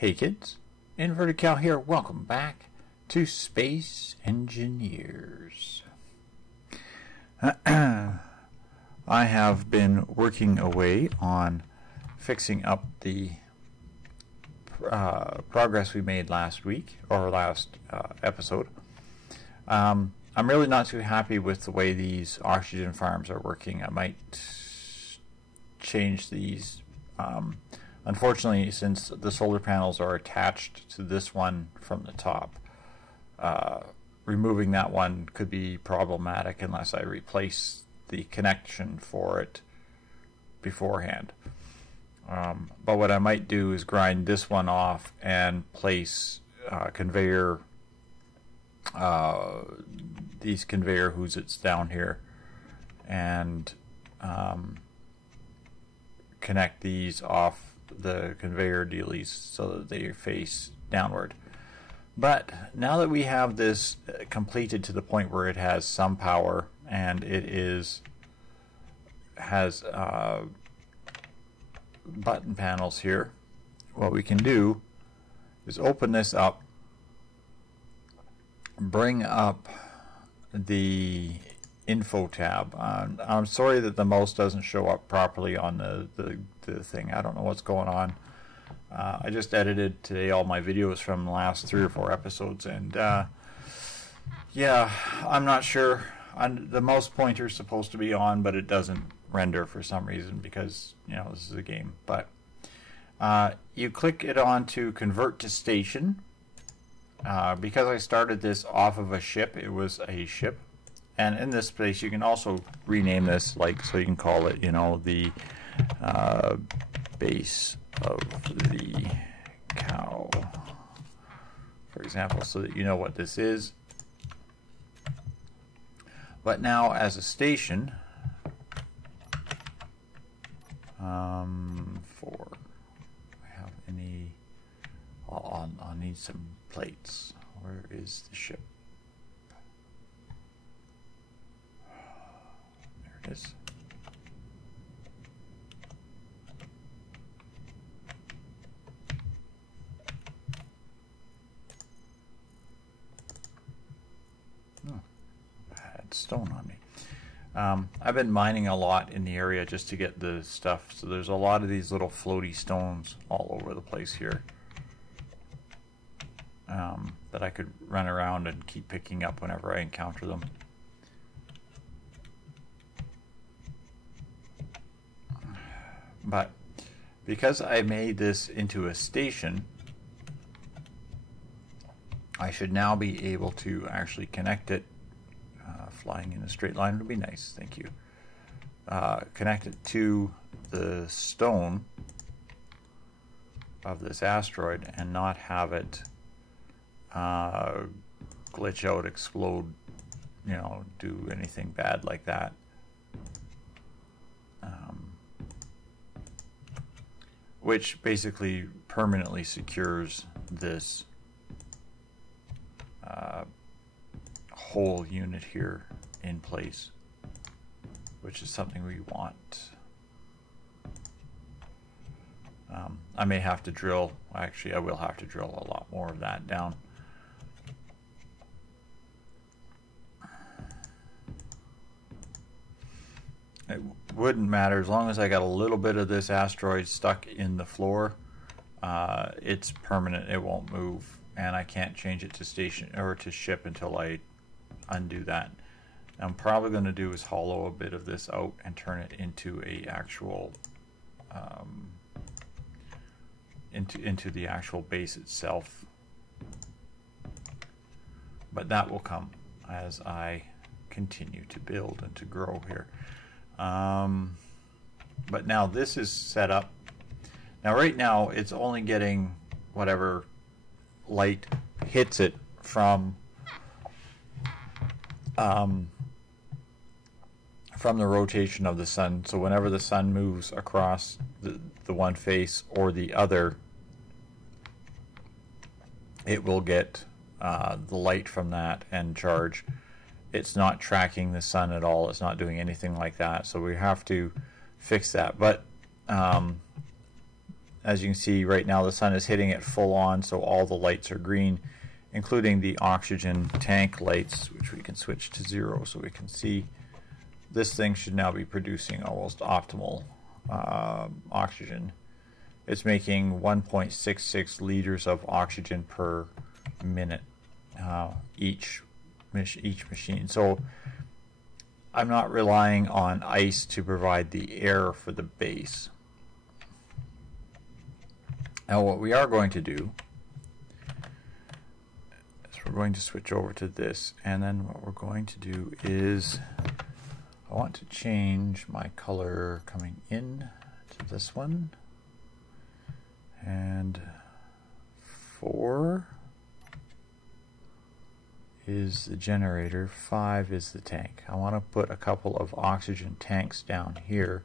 Hey kids, Inverted Cow here. Welcome back to Space Engineers. I have been working away on fixing up the progress we made last week, or last episode. I'm really not too happy with the way these oxygen farms are working. I might change these. Unfortunately, since the solar panels are attached to this one from the top, removing that one could be problematic unless I replace the connection for it beforehand. But what I might do is grind this one off and place these conveyor hoosets down here, and connect these off the conveyor dealies so that they face downward. But now that we have this completed to the point where it has some power and it has button panels here, what we can do is open this up, bring up the info tab. I'm sorry that the mouse doesn't show up properly on the thing. I don't know what's going on. I just edited today all my videos from the last 3 or 4 episodes, and yeah, I'm not sure. The mouse pointer is supposed to be on, but it doesn't render for some reason because, you know, this is a game. But you click it on to convert to station. Because I started this off of a ship, it was a ship. And in this place, you can also rename this, like, so you can call it, you know, the base of the cow, for example, so that you know what this is. But now, as a station, for I have any, I'll need some plates. Where is the ship? There it is. Oh, I had stone on me. I've been mining a lot in the area just to get the stuff, so there's a lot of these little floaty stones all over the place here that I could run around and keep picking up whenever I encounter them. But because I made this into a station, I should now be able to actually connect it. Flying in a straight line would be nice, thank you. Connect it to the stone of this asteroid and not have it glitch out, explode, you know, do anything bad like that. Which basically permanently secures this whole unit here in place, which is something we want. I may have to drill, actually I will have to drill a lot more of that down. It wouldn't matter as long as I got a little bit of this asteroid stuck in the floor. It's permanent, it won't move, and I can't change it to station or to ship until I undo that. I'm probably going to do is hollow a bit of this out and turn it into a actual into the actual base itself. But that will come as I continue to build and to grow here. But now this is set up. Now right now it's only getting whatever light hits it from the rotation of the sun. So whenever the sun moves across the one face or the other, it will get the light from that and charge. It's not tracking the sun at all. It's not doing anything like that. So we have to fix that. But as you can see right now, the sun is hitting it full on, so all the lights are green, including the oxygen tank lights, which we can switch to 0 so we can see this thing should now be producing almost optimal oxygen. It's making 1.66 liters of oxygen per minute each machine. So I'm not relying on ice to provide the air for the base. Now what we are going to do is we're going to switch over to this, and then what we're going to do is I want to change my color coming in to this one, and 4 is the generator, 5 is the tank. I want to put a couple of oxygen tanks down here,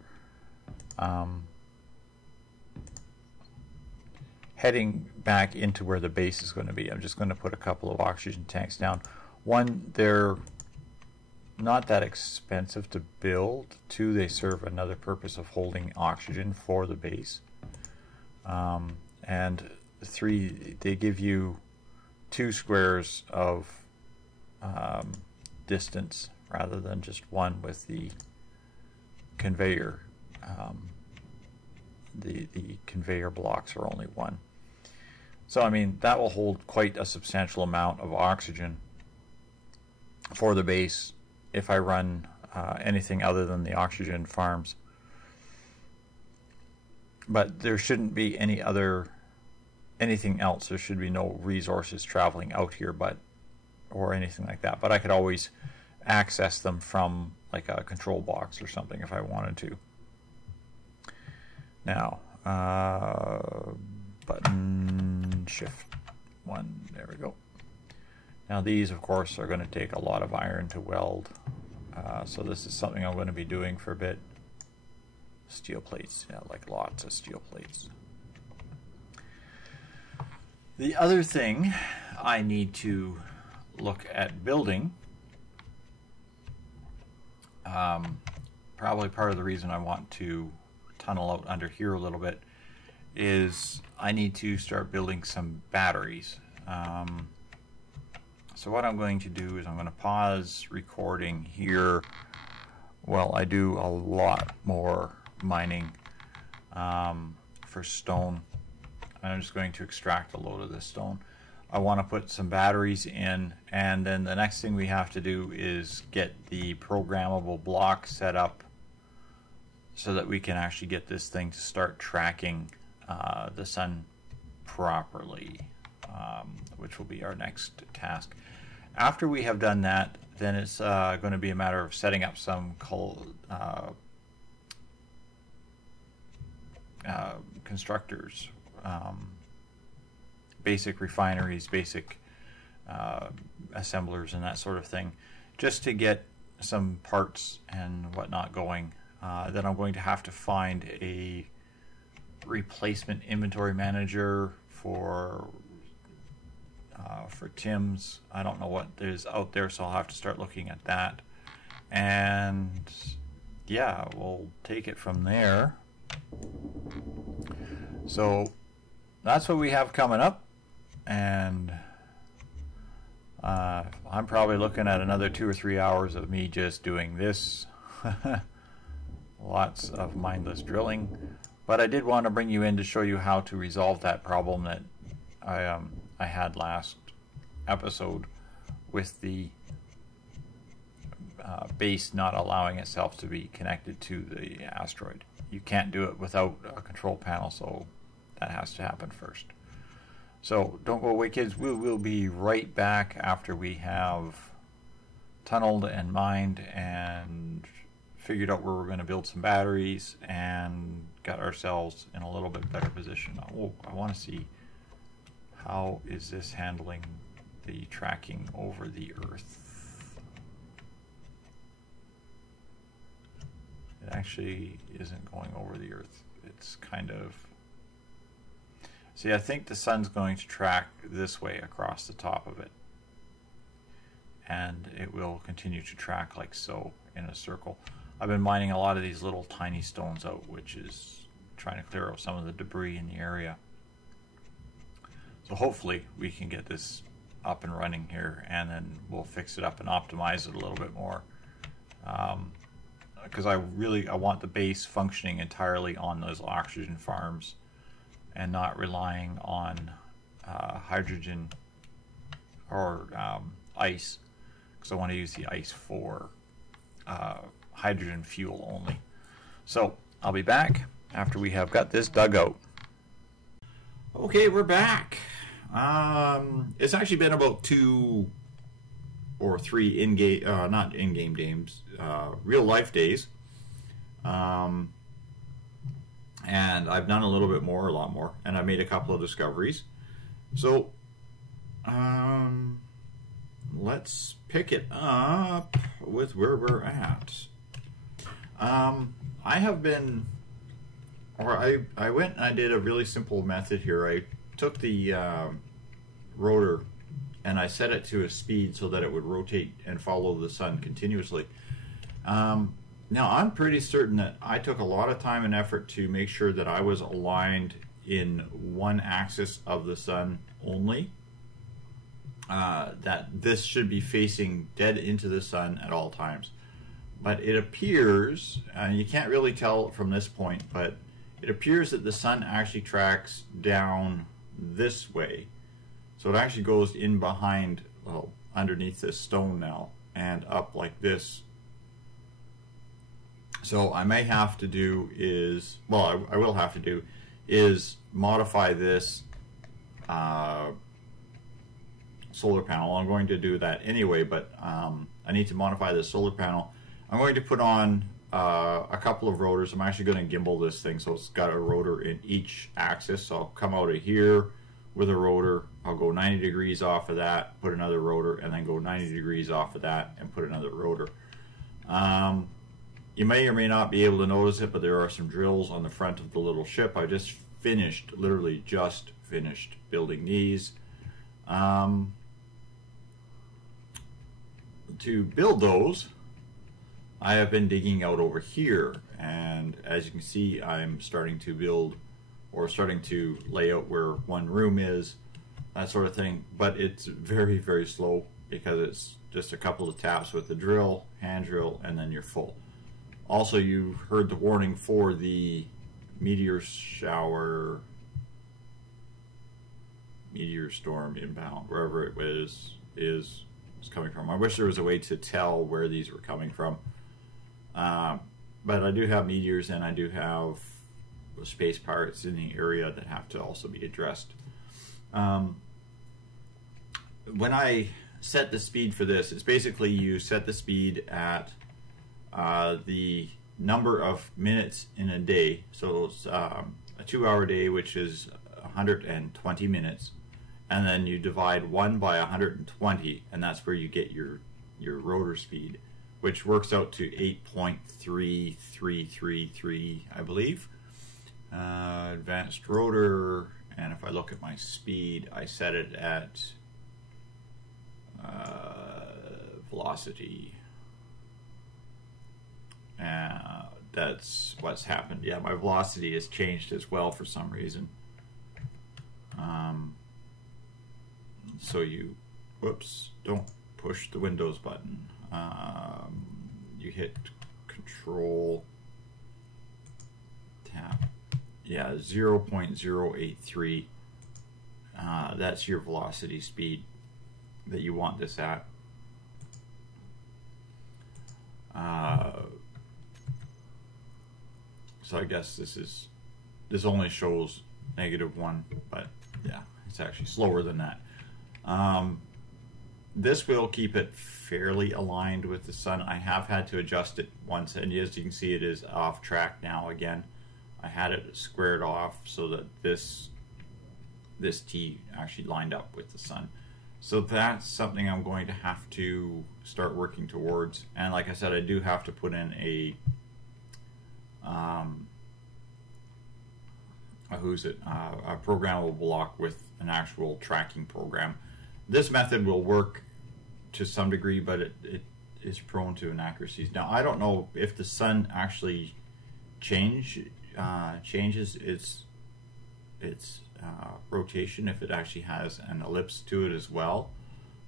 heading back into where the base is going to be. I'm just going to put a couple of oxygen tanks down. One, they're not that expensive to build. 2, they serve another purpose of holding oxygen for the base. And 3, they give you 2 squares of distance rather than just one with the conveyor. The conveyor blocks are only 1. So I mean, that will hold quite a substantial amount of oxygen for the base if I run anything other than the oxygen farms. But there shouldn't be anything else. There should be no resources traveling out here, or anything like that. But I could always access them from like a control box or something if I wanted to. Now, button shift 1, there we go. Now these, of course, are going to take a lot of iron to weld. So this is something I'm going to be doing for a bit. Steel plates, yeah, like lots of steel plates. The other thing I need to look at building, probably part of the reason I want to tunnel out under here a little bit, is I need to start building some batteries. So what I'm going to do is I'm going to pause recording here while I do a lot more mining for stone. I'm just going to extract a load of this stone. I want to put some batteries in, and then the next thing we have to do is get the programmable block set up so that we can actually get this thing to start tracking the sun properly, which will be our next task. After we have done that, then it's going to be a matter of setting up some constructors, basic refineries, basic assemblers and that sort of thing, just to get some parts and whatnot going. Then I'm going to have to find a replacement inventory manager for Tim's. I don't know what is out there, so I'll have to start looking at that. And yeah, we'll take it from there. So that's what we have coming up, and I'm probably looking at another 2 or 3 hours of me just doing this. Lots of mindless drilling, but I did want to bring you in to show you how to resolve that problem that I had last episode with the base not allowing itself to be connected to the asteroid. You can't do it without a control panel, so that has to happen first. So don't go away, kids. We will be right back after we have tunneled and mined and figured out where we're going to build some batteries and got ourselves in a little bit better position. Oh, I want to see how is this handling the tracking over the Earth. It actually isn't going over the Earth. It's kind of... See, I think the sun's going to track this way across the top of it. And it will continue to track like so in a circle. I've been mining a lot of these little tiny stones out, which is trying to clear out some of the debris in the area. So hopefully we can get this up and running here, and then we'll fix it up and optimize it a little bit more. Because I want the base functioning entirely on those oxygen farms and not relying on hydrogen or ice, because I want to use the ice for hydrogen fuel only. So I'll be back after we have got this dug out. Okay, we're back. It's actually been about 2 or 3 in-game, not in-game games, real life days. And I've done a little bit more, a lot more, and I made a couple of discoveries. So, let's pick it up with where we're at. I have been, or I went and I did a really simple method here. I took the rotor and I set it to a speed so that it would rotate and follow the sun continuously. Now I'm pretty certain that I took a lot of time and effort to make sure that I was aligned in one axis of the sun only. That this should be facing dead into the sun at all times. But it appears, and you can't really tell from this point, but it appears that the sun actually tracks down this way. So it actually goes in behind, well, underneath this stone now, and up like this. So I may have to do is, well, I will have to do, is modify this solar panel. I'm going to do that anyway, but I need to modify this solar panel. I'm going to put on a couple of rotors. I'm actually going to gimbal this thing so it's got a rotor in each axis. So I'll come out of here with a rotor. I'll go 90 degrees off of that, put another rotor, and then go 90 degrees off of that and put another rotor. You may or may not be able to notice it, but there are some drills on the front of the little ship. I just finished, literally just finished building these. To build those, I have been digging out over here, and as you can see, I'm starting to build, or starting to lay out where one room is, that sort of thing, but it's very, very slow because it's just a couple of taps with the drill, hand drill, and then you're full. Also, you heard the warning for the meteor shower, meteor storm inbound, wherever it is coming from. I wish there was a way to tell where these were coming from. But I do have meteors, and I do have space pirates in the area that have to also be addressed. When I set the speed for this, it's basically you set the speed at the number of minutes in a day. So it's a 2-hour day, which is 120 minutes. And then you divide 1 by 120, and that's where you get your rotor speed, which works out to 8.3333, I believe. Advanced rotor, and if I look at my speed, I set it at velocity. That's what's happened. Yeah, my velocity has changed as well for some reason. So you, whoops, don't push the Windows button. You hit Control Tab. Yeah, 0.083. That's your velocity speed that you want this at. So I guess this only shows -1, but yeah, it's actually slower than that. This will keep it fairly aligned with the sun. I have had to adjust it once, and as you can see, it is off track now again. I had it squared off so that this T actually lined up with the sun. So that's something I'm going to have to start working towards. And like I said, I do have to put in a programmable block with an actual tracking program. This method will work to some degree, but it is prone to inaccuracies. Now, I don't know if the sun actually change changes its rotation, if it actually has an ellipse to it as well,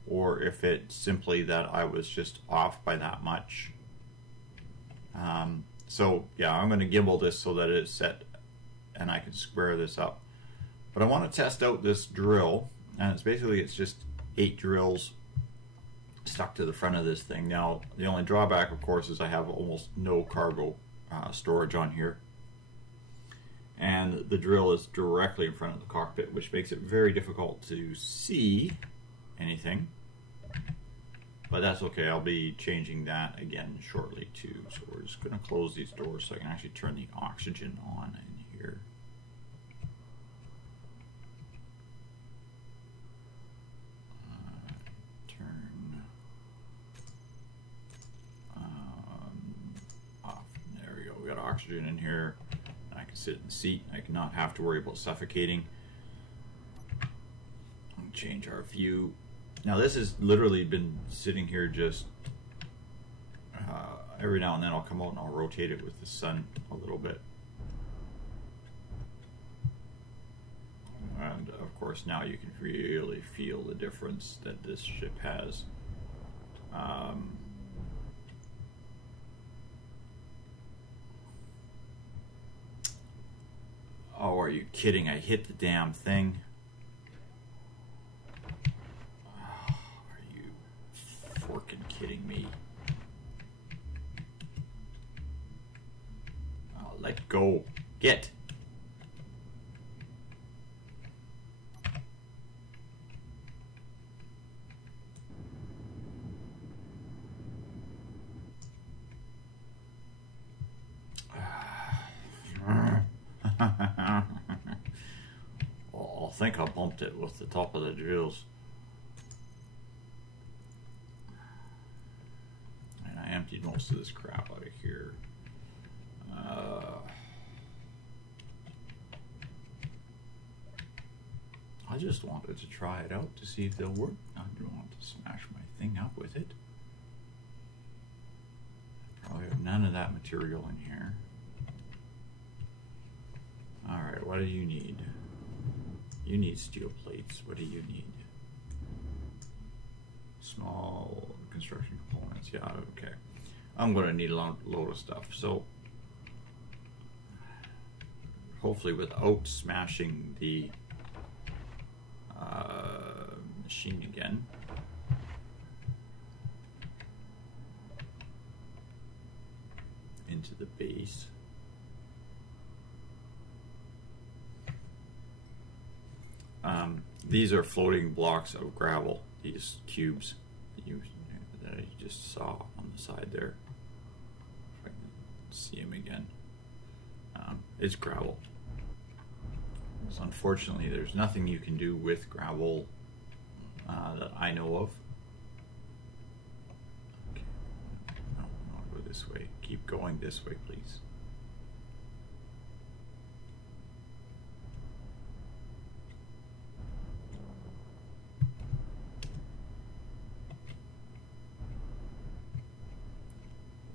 or if it's simply that I was just off by that much. So yeah, I'm going to gimbal this so that it's set and I can square this up. But I want to test out this drill, and it's just 8 drills stuck to the front of this thing. Now the only drawback, of course, is I have almost no cargo storage on here, and the drill is directly in front of the cockpit, which makes it very difficult to see anything. But that's okay, I'll be changing that again shortly too. So we're just going to close these doors so I can actually turn the oxygen on in here. Turn off. There we go, we got oxygen in here. I can sit in the seat, I cannot have to worry about suffocating. I'll change our view. Now this has literally been sitting here just every now and then I'll come out and I'll rotate it with the sun a little bit. And of course now you can really feel the difference that this ship has. Oh, are you kidding? I hit the damn thing. Forking kidding me? Oh, let go. Get. Well, I think I bumped it with the top of the drills. I emptied most of this crap out of here. I just wanted to try it out to see if they'll work. I don't want to smash my thing up with it. Probably have none of that material in here. Alright, what do you need? You need steel plates. What do you need? Small construction components. Yeah, okay. I'm going to need a load of stuff. So hopefully without smashing the machine again. Into the base. These are floating blocks of gravel, these cubes that you just saw on the side there. If I can see them again. It's gravel. So unfortunately, there's nothing you can do with gravel that I know of. Okay. No, I'll go this way. Keep going this way, please.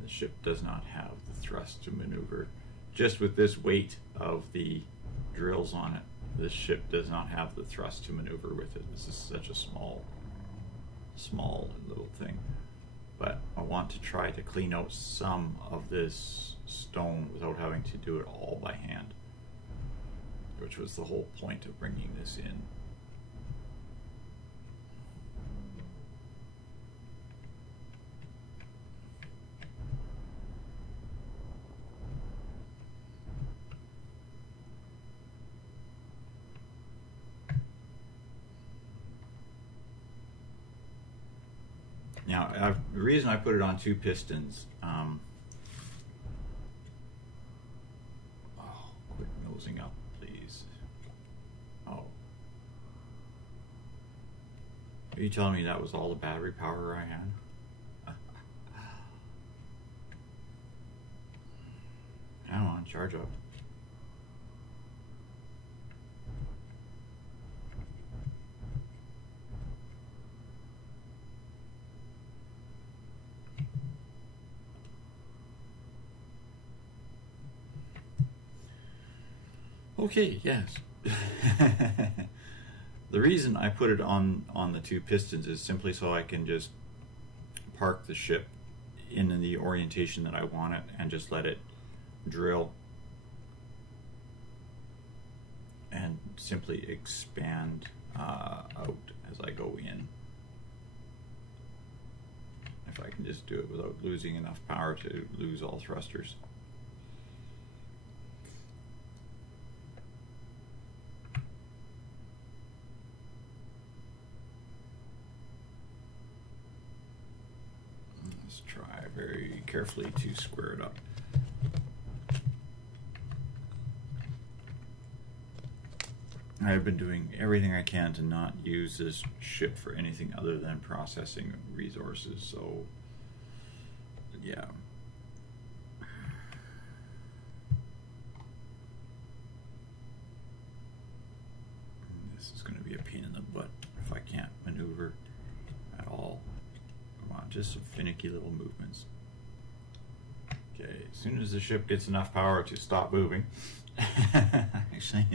The ship does not have the thrust to maneuver. Just with this weight of the drills on it, this ship does not have the thrust to maneuver with it. This is such a small little thing. But I want to try to clean out some of this stone without having to do it all by hand, which was the whole point of bringing this in. Now, the reason I put it on 2 pistons, quit nosing up, please. Oh. Are you telling me that was all the battery power I had? Come on, charge up. Okay, yes. The reason I put it on the two pistons is simply so I can just park the ship in the orientation that I want it and just let it drill and simply expand out as I go in. If I can just do it without losing enough power to lose all thrusters. Let's try very carefully to square it up. I've been doing everything I can to not use this ship for anything other than processing resources, so yeah. This is going to be a pain in the butt if I can't maneuver at all. Come on, just some finicky little movements. Okay, as soon as the ship gets enough power to stop moving, actually,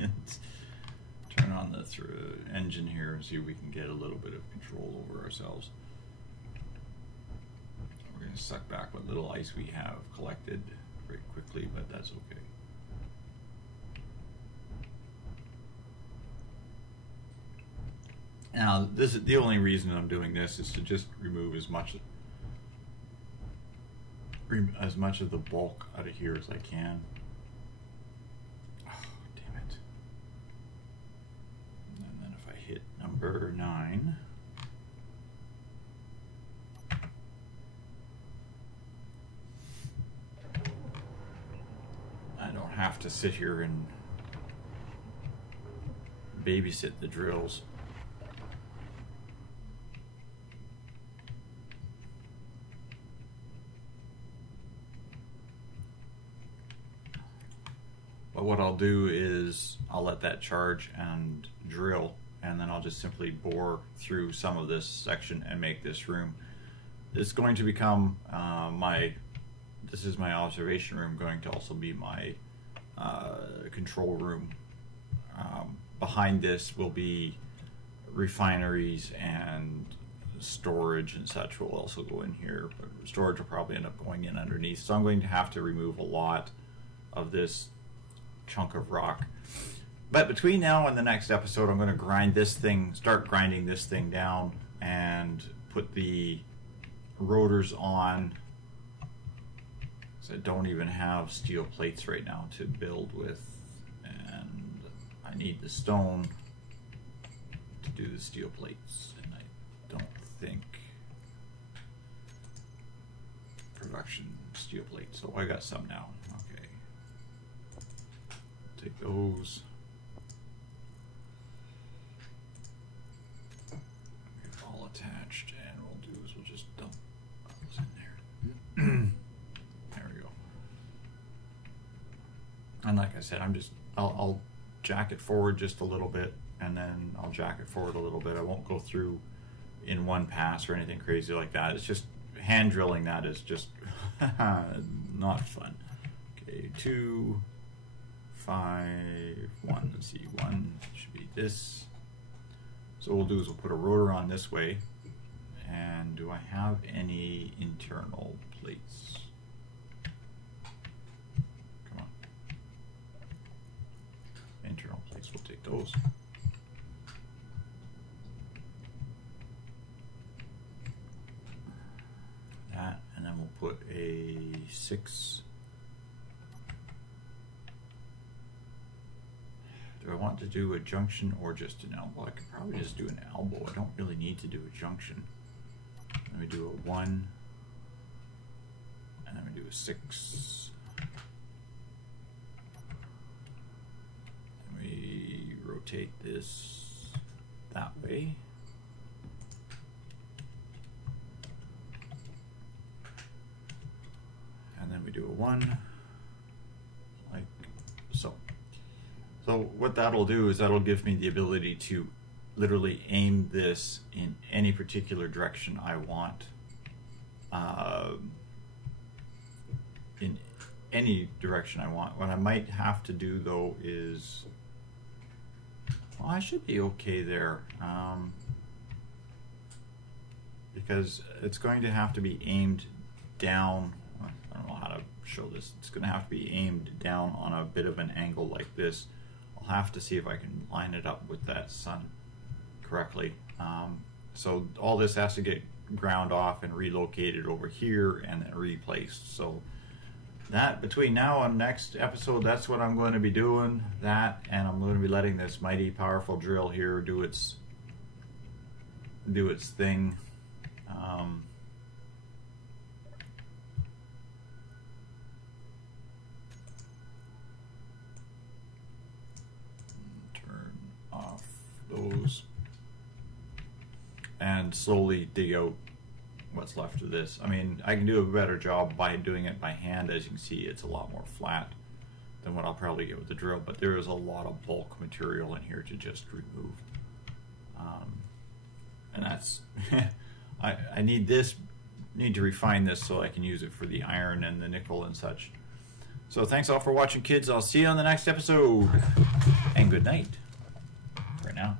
turn on the engine here and see if we can get a little bit of control over ourselves. We're going to suck back what little ice we have collected very quickly, but that's okay. Now, this is the only reason I'm doing this is to just remove as much of the bulk out of here as I can. Number 9. I don't have to sit here and babysit the drills. But what I'll do is I'll let that charge and drill, and then I'll just simply bore through some of this section and make this room. It's going to become this is my observation room, going to also be my control room. Behind this will be refineries and storage and such will also go in here, but storage will probably end up going in underneath. So I'm going to have to remove a lot of this chunk of rock. But between now and the next episode, I'm going to start grinding this thing down and put the rotors on. So I don't even have steel plates right now to build with, and I need the stone to do the steel plates, and I don't think production steel plates. So I got some now. Okay. Take those. Attached, and what we'll do is we'll just dump those in there. There we go. And like I said, I'll jack it forward just a little bit, and then I'll jack it forward a little bit. I won't go through in one pass or anything crazy like that. It's just hand drilling that is just not fun. Okay, 2, 5, 1. Let's see, 1 should be this. So what we'll do is we'll put a rotor on this way. And do I have any internal plates? Come on. Internal plates, we'll take those. That, and then we'll put a 6. Do I want to do a junction or just an elbow? I could probably just do an elbow. I don't really need to do a junction. Let me do a 1, and then we do a 6. And we rotate this that way. And then we do a 1, like so. So what that'll do is that'll give me the ability to literally aim this in any particular direction I want. In any direction I want. What I might have to do though is Well, I should be okay there. Because it's going to have to be aimed down. I don't know how to show this. It's going to have to be aimed down on a bit of an angle like this. I'll have to see if I can line it up with that sun correctly. So all this has to get ground off and relocated over here and then replaced. So that between now and next episode, that's what I'm going to be doing. That, and I'm going to be letting this mighty powerful drill here do its thing. Turn off those and slowly dig out what's left of this. I mean, I can do a better job by doing it by hand. As you can see, it's a lot more flat than what I'll probably get with the drill, but there is a lot of bulk material in here to just remove. And that's I need to refine this so I can use it for the iron and the nickel and such. So thanks all for watching, kids. I'll see you on the next episode, and good night for now.